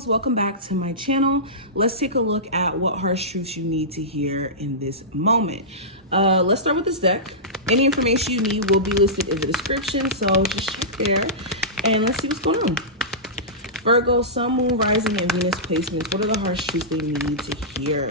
Virgos, welcome back to my channel. Let's take a look at what harsh truths you need to hear in this moment. Let's start with this deck. Any information you need will be listed in the description, so just check there and let's see what's going on. Virgo, Sun, Moon, Rising, and Venus placements. What are the harsh truths they need to hear?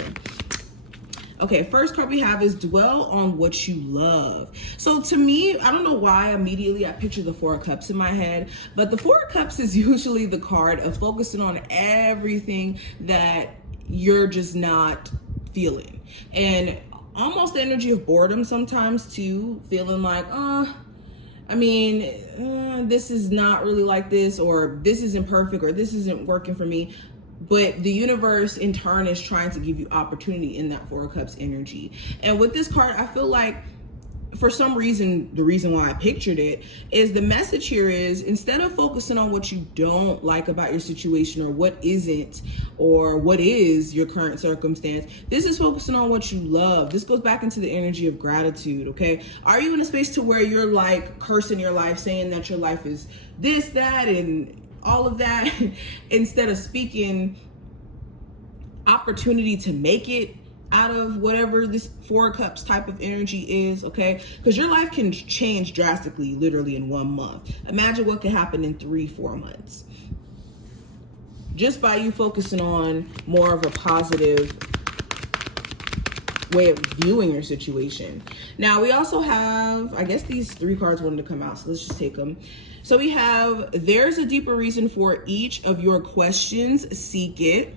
Okay, first card we have is dwell on what you love. So to me, I don't know why immediately I picture the Four of Cups in my head, but the Four of Cups is usually the card of focusing on everything that you're just not feeling. And almost the energy of boredom sometimes too, feeling like, this is not really like this, or this isn't perfect, or this isn't working for me. But the universe in turn is trying to give you opportunity in that Four of Cups energy. And with this card, I feel like for some reason, the reason why I pictured it is the message here is instead of focusing on what you don't like about your situation or what isn't or what is your current circumstance, this is focusing on what you love. This goes back into the energy of gratitude, okay? Are you in a space to where you're like cursing your life, saying that your life is this, that, and all of that, instead of speaking opportunity to make it out of whatever this Four of Cups type of energy is, okay? Because your life can change drastically, literally in 1 month. Imagine what could happen in 3-4 months. Just by you focusing on more of a positive way of viewing your situation. Now, we also have, I guess these 3 cards wanted to come out, so let's just take them. So we have, there's a deeper reason for each of your questions, seek it.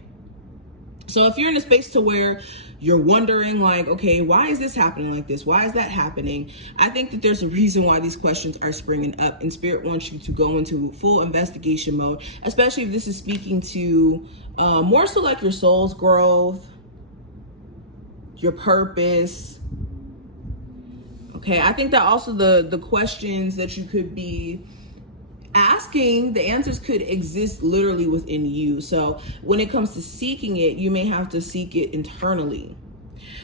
So if you're in a space to where you're wondering like, okay, why is this happening like this? Why is that happening? I think that there's a reason why these questions are springing up, and Spirit wants you to go into full investigation mode, especially if this is speaking to more so like your soul's growth, your purpose. Okay, I think that also the questions that you could be asking, the answers could exist literally within you. So when it comes to seeking it, you may have to seek it internally.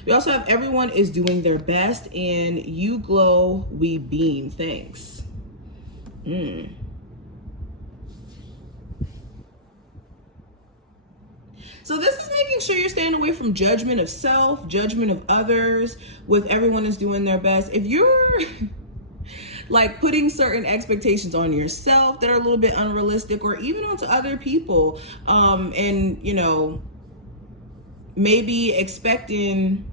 We also have everyone is doing their best and you glow, we beam. Thanks. So this is making sure you're staying away from judgment of self, judgment of others, with everyone is doing their best. If you're like putting certain expectations on yourself that are a little bit unrealistic, or even onto other people, and you know, maybe expecting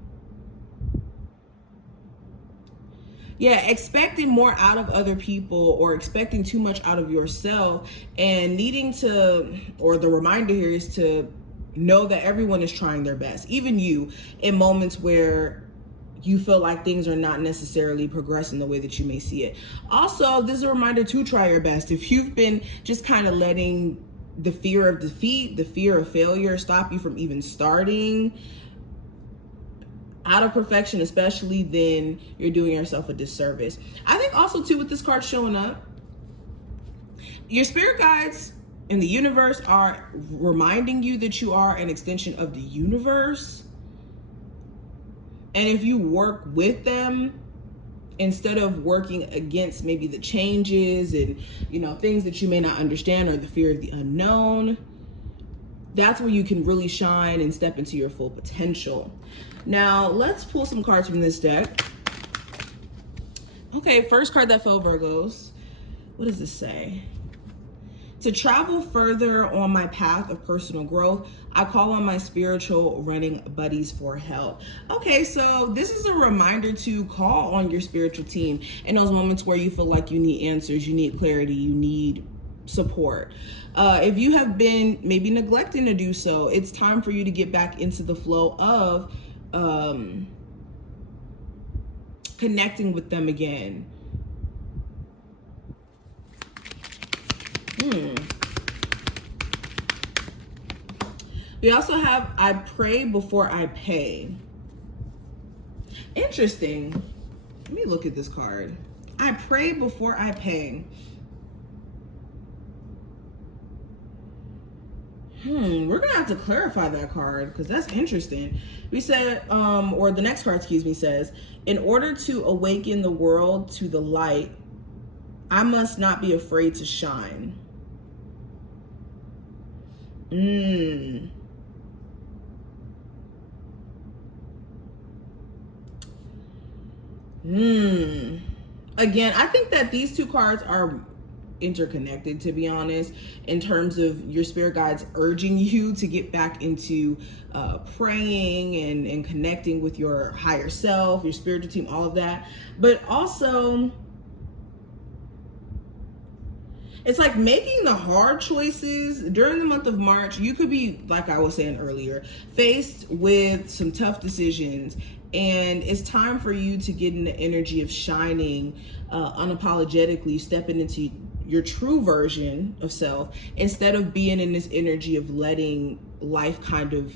more out of other people, or expecting too much out of yourself, and needing to, or the reminder here is to know that everyone is trying their best, even you, in moments where you feel like things are not necessarily progressing the way that you may see it. Also, this is a reminder to try your best. If you've been just kind of letting the fear of defeat, the fear of failure stop you from even starting out of perfection, especially, then you're doing yourself a disservice. I think also too, with this card showing up, your spirit guides in the universe are reminding you that you are an extension of the universe. And if you work with them instead of working against maybe the changes and, you know, things that you may not understand, or the fear of the unknown, that's where you can really shine and step into your full potential. Now, let's pull some cards from this deck. Okay, first card that fell, Virgos. What does this say? To travel further on my path of personal growth, I call on my spiritual running buddies for help. Okay, so this is a reminder to call on your spiritual team in those moments where you feel like you need answers, you need clarity, you need support. If you have been maybe neglecting to do so, it's time for you to get back into the flow of connecting with them again. We also have, I pray before I pay. Interesting. Let me look at this card. I pray before I pay. We're gonna have to clarify that card, because that's interesting. We said, or the next card, excuse me, says, in order to awaken the world to the light, I must not be afraid to shine. Mm. Again, I think that these two cards are interconnected, to be honest, in terms of your spirit guides urging you to get back into praying and connecting with your higher self, your spiritual team, all of that. But also, it's like making the hard choices during the month of March. You could be, like I was saying earlier, faced with some tough decisions, and it's time for you to get in the energy of shining unapologetically, stepping into your true version of self, instead of being in this energy of letting life kind of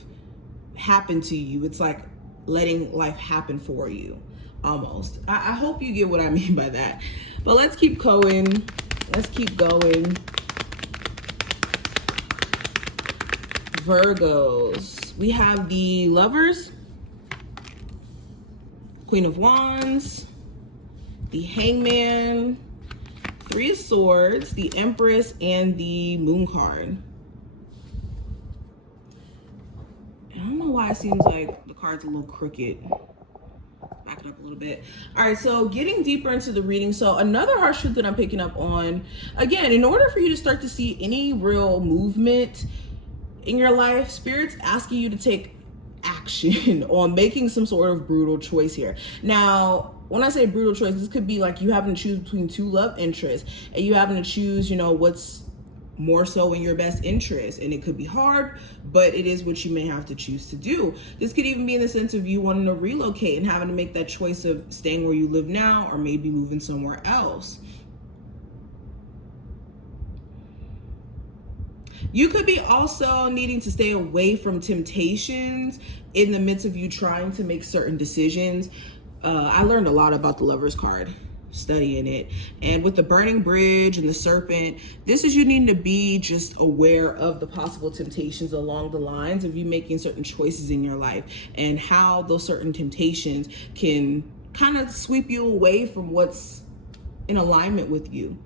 happen to you. It's like letting life happen for you, almost. I hope you get what I mean by that. But let's keep going. Let's keep going. Virgos. We have the Lovers, Queen of Wands, the Hangman, Three of Swords, the Empress, and the Moon card. I don't know why it seems like the card's a little crooked. Back it up a little bit. All right, so getting deeper into the reading. So another harsh truth that I'm picking up on, again, in order for you to start to see any real movement in your life, Spirit's asking you to take action on making some sort of brutal choice here. Now, when I say brutal choice, this could be like you having to choose between two love interests, and you having to choose, you know, what's more so in your best interest. And it could be hard, but it is what you may have to choose to do. This could even be in the sense of you wanting to relocate and having to make that choice of staying where you live now or maybe moving somewhere else. You could be also needing to stay away from temptations in the midst of you trying to make certain decisions. I learned a lot about the Lovers card studying it, and with the burning bridge and the serpent, this is you needing to be just aware of the possible temptations along the lines of you making certain choices in your life, and how those certain temptations can kind of sweep you away from what's in alignment with you.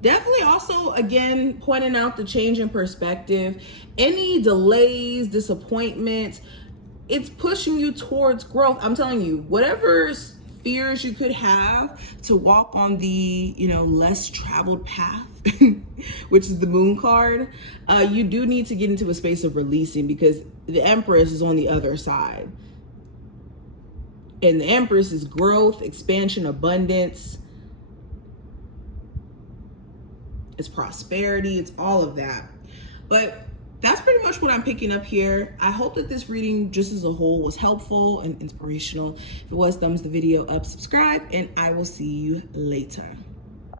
Definitely also, again, pointing out the change in perspective. Any delays, disappointments, it's pushing you towards growth. I'm telling you, whatever fears you could have to walk on the, you know, less traveled path, which is the Moon card, you do need to get into a space of releasing, because the Empress is on the other side. And the Empress is growth, expansion, abundance. It's prosperity. It's all of that. But that's pretty much what I'm picking up here. I hope that this reading just as a whole was helpful and inspirational. If it was, thumbs the video up, subscribe, and I will see you later.